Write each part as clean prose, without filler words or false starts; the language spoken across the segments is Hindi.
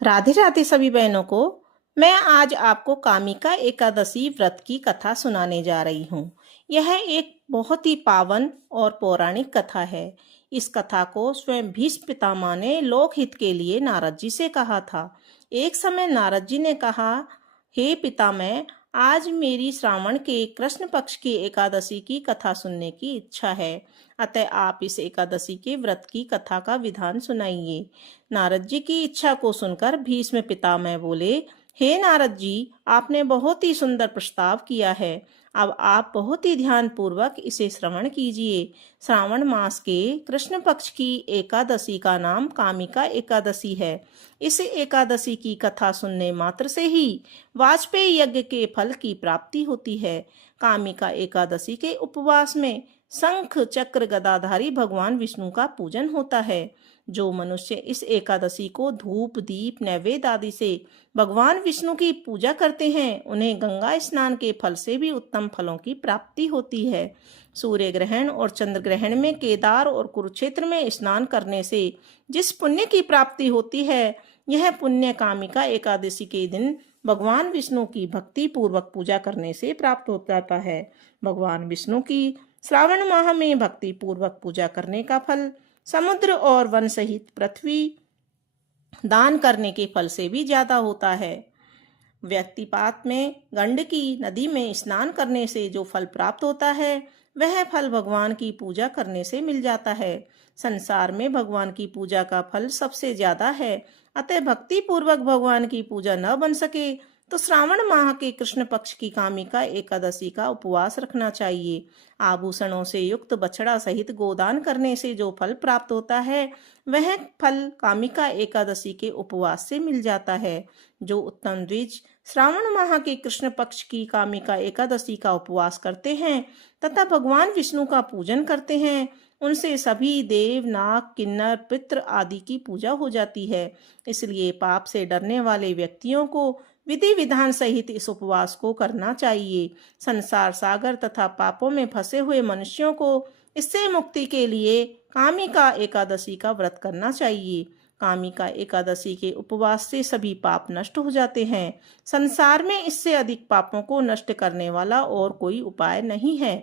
राधे राधे सभी बहनों को। मैं आज आपको कामिका एकादशी व्रत की कथा सुनाने जा रही हूँ। यह एक बहुत ही पावन और पौराणिक कथा है। इस कथा को स्वयं भीष्म पितामह ने लोकहित के लिए नारद जी से कहा था। एक समय नारद जी ने कहा, हे पितामह, आज मेरी श्रावण के कृष्ण पक्ष की एकादशी की कथा सुनने की इच्छा है। अतः आप इस एकादशी के व्रत की कथा का विधान सुनाइए। नारद जी की इच्छा को सुनकर भीष्म पितामह बोले, हे नारद जी, आपने बहुत ही सुंदर प्रस्ताव किया है। अब आप बहुत ही ध्यान पूर्वक इसे श्रवण कीजिए। श्रावण मास के कृष्ण पक्ष की एकादशी का नाम कामिका एकादशी है। इस एकादशी की कथा सुनने मात्र से ही वाजपेयी यज्ञ के फल की प्राप्ति होती है। कामिका एकादशी के उपवास में शंख चक्र गदाधारी भगवान विष्णु का पूजन होता है। जो मनुष्य इस एकादशी को धूप दीप नैवेद्य आदि से भगवान विष्णु की पूजा करते हैं, उन्हें गंगा स्नान के फल से भी उत्तम फलों की प्राप्ति होती है। सूर्य ग्रहण और चंद्र ग्रहण में केदार और कुरुक्षेत्र में स्नान करने से जिस पुण्य की प्राप्ति होती है, यह पुण्य कामिका एकादशी के दिन भगवान विष्णु की भक्ति पूर्वक पूजा करने से प्राप्त हो जाता है। भगवान विष्णु की श्रावण माह में भक्ति पूर्वक पूजा करने का फल समुद्र और वन सहित पृथ्वी दान करने के फल से भी ज्यादा होता है। व्यक्तिपात में गंडकी नदी में स्नान करने से जो फल प्राप्त होता है, वह फल भगवान की पूजा करने से मिल जाता है। संसार में भगवान की पूजा का फल सबसे ज्यादा है। अतः भक्ति पूर्वक भगवान की पूजा न बन सके तो श्रावण माह के कृष्ण पक्ष की कामिका एकादशी का उपवास रखना चाहिए। आभूषणों से युक्त बछड़ा सहित गोदान करने से जो फल प्राप्त होता है, वह फल कामिका एकादशी के उपवास से मिल जाता है। जो उत्तम द्विज श्रावण माह के कृष्ण पक्ष की कामिका एकादशी का उपवास करते हैं तथा भगवान विष्णु का पूजन करते हैं, उनसे सभी देव नाग किन्नर पितृ आदि की पूजा हो जाती है। इसलिए पाप से डरने वाले व्यक्तियों को विधि विधान सहित इस उपवास को करना चाहिए। संसार सागर तथा पापों में फंसे हुए मनुष्यों को इससे मुक्ति के लिए कामिका एकादशी का व्रत करना चाहिए। कामिका एकादशी के उपवास से सभी पाप नष्ट हो जाते हैं। संसार में इससे अधिक पापों को नष्ट करने वाला और कोई उपाय नहीं है।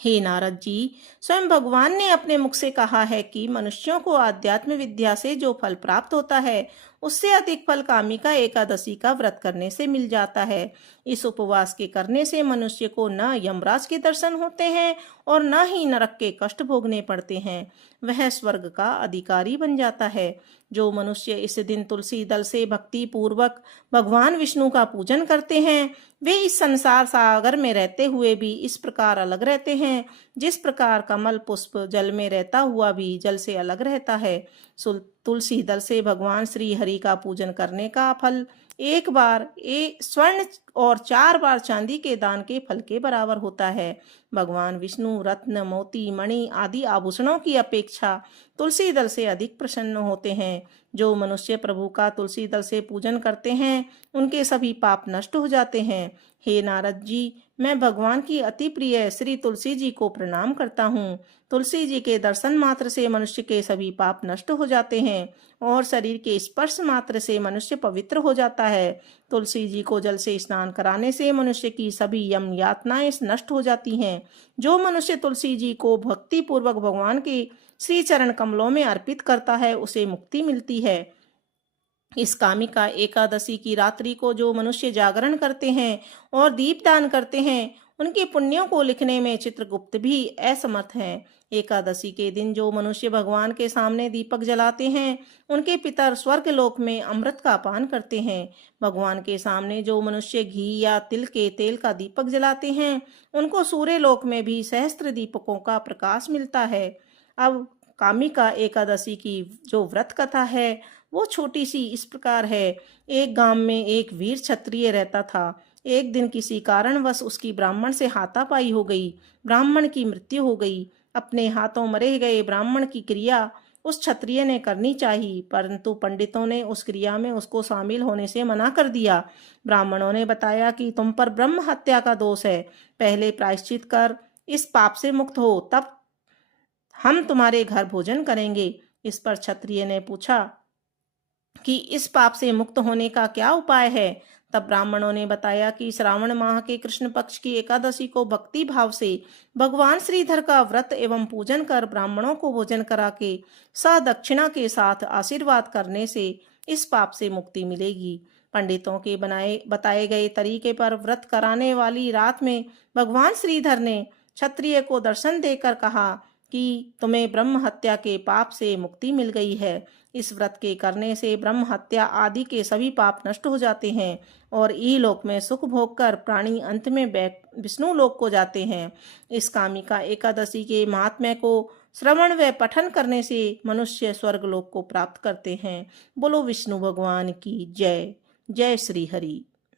हे नारद जी, स्वयं भगवान ने अपने मुख से कहा है कि मनुष्यों को आध्यात्म विद्या से जो फल प्राप्त होता है, उससे अधिक फल कामिका एकादशी का व्रत करने से मिल जाता है। इस उपवास के करने से मनुष्य को न यमराज के दर्शन होते हैं और न ही नरक के कष्ट भोगने पड़ते हैं। वह स्वर्ग का अधिकारी बन जाता है। जो मनुष्य इस दिन तुलसी दल से भक्ति पूर्वक भगवान विष्णु का पूजन करते हैं, वे इस संसार सागर में रहते हुए भी इस प्रकार अलग रहते हैं जिस प्रकार कमल पुष्प जल में रहता हुआ भी जल से अलग रहता है। तुलसी दल से भगवान श्री हरि का पूजन करने का फल एक बार स्वर्ण और 4 बार चांदी के दान के फल के बराबर होता है। भगवान विष्णु रत्न मोती मणि आदि आभूषणों की अपेक्षा तुलसी दल से अधिक प्रसन्न होते हैं। जो मनुष्य प्रभु का तुलसी दल से पूजन करते हैं, उनके सभी पाप नष्ट हो जाते हैं। हे नारद जी, मैं भगवान की अति प्रिय श्री तुलसी जी को प्रणाम करता हूँ। तुलसी जी के दर्शन मात्र से मनुष्य के सभी पाप नष्ट हो जाते हैं और शरीर के स्पर्श मात्र से मनुष्य पवित्र हो जाता है। तुलसी जी को जल से स्नान कराने से मनुष्य की सभी यम यातनाएं नष्ट हो जाती हैं। जो मनुष्य तुलसी जी को भक्ति पूर्वक भगवान के श्री चरण कमलों में अर्पित करता है, उसे मुक्ति मिलती है। इस कामिका एकादशी की रात्रि को जो मनुष्य जागरण करते हैं और दीपदान करते हैं, उनके पुण्यों को लिखने में चित्रगुप्त भी असमर्थ हैं। एकादशी के दिन जो मनुष्य भगवान के सामने दीपक जलाते हैं, उनके पितर स्वर्ग लोक में अमृत का पान करते हैं। भगवान के सामने जो मनुष्य घी या तिल के तेल का दीपक जलाते हैं, उनको सूर्य लोक में भी सहस्त्र दीपकों का प्रकाश मिलता है। अब कामिका एकादशी की जो व्रत कथा है, वो छोटी सी इस प्रकार है। एक गांव में एक वीर क्षत्रिय रहता था। एक दिन किसी कारणवश उसकी ब्राह्मण से हाथापाई हो गई। ब्राह्मण की मृत्यु हो गई। अपने हाथों मरे गए ब्राह्मण की क्रिया उस क्षत्रिय ने करनी चाहिए, परंतु पंडितों ने उस क्रिया में उसको शामिल होने से मना कर दिया। ब्राह्मणों ने बताया कि तुम पर ब्रह्म हत्या का दोष है, पहले प्रायश्चित कर इस पाप से मुक्त हो, तब हम तुम्हारे घर भोजन करेंगे। इस पर क्षत्रिय ने पूछा, कि इस पाप से मुक्त होने का क्या उपाय है। तब ब्राह्मणों ने बताया कि श्रावण माह के कृष्ण पक्ष की एकादशी को भक्ति भाव से भगवान श्रीधर का व्रत एवं पूजन कर ब्राह्मणों को भोजन करा के सदक्षिणा के साथ आशीर्वाद करने से इस पाप से मुक्ति मिलेगी। पंडितों के बताए गए तरीके पर व्रत कराने वाली रात में भगवान श्रीधर ने क्षत्रिय को दर्शन देकर कहा कि तुम्हें ब्रह्म हत्या के पाप से मुक्ति मिल गई है। इस व्रत के करने से ब्रह्म हत्या आदि के सभी पाप नष्ट हो जाते हैं और इहलोक में सुख भोग कर प्राणी अंत में विष्णु लोक को जाते हैं। इस कामिका एकादशी के महात्म्य को श्रवण व पठन करने से मनुष्य स्वर्ग लोक को प्राप्त करते हैं। बोलो विष्णु भगवान की जय। जय श्री हरि।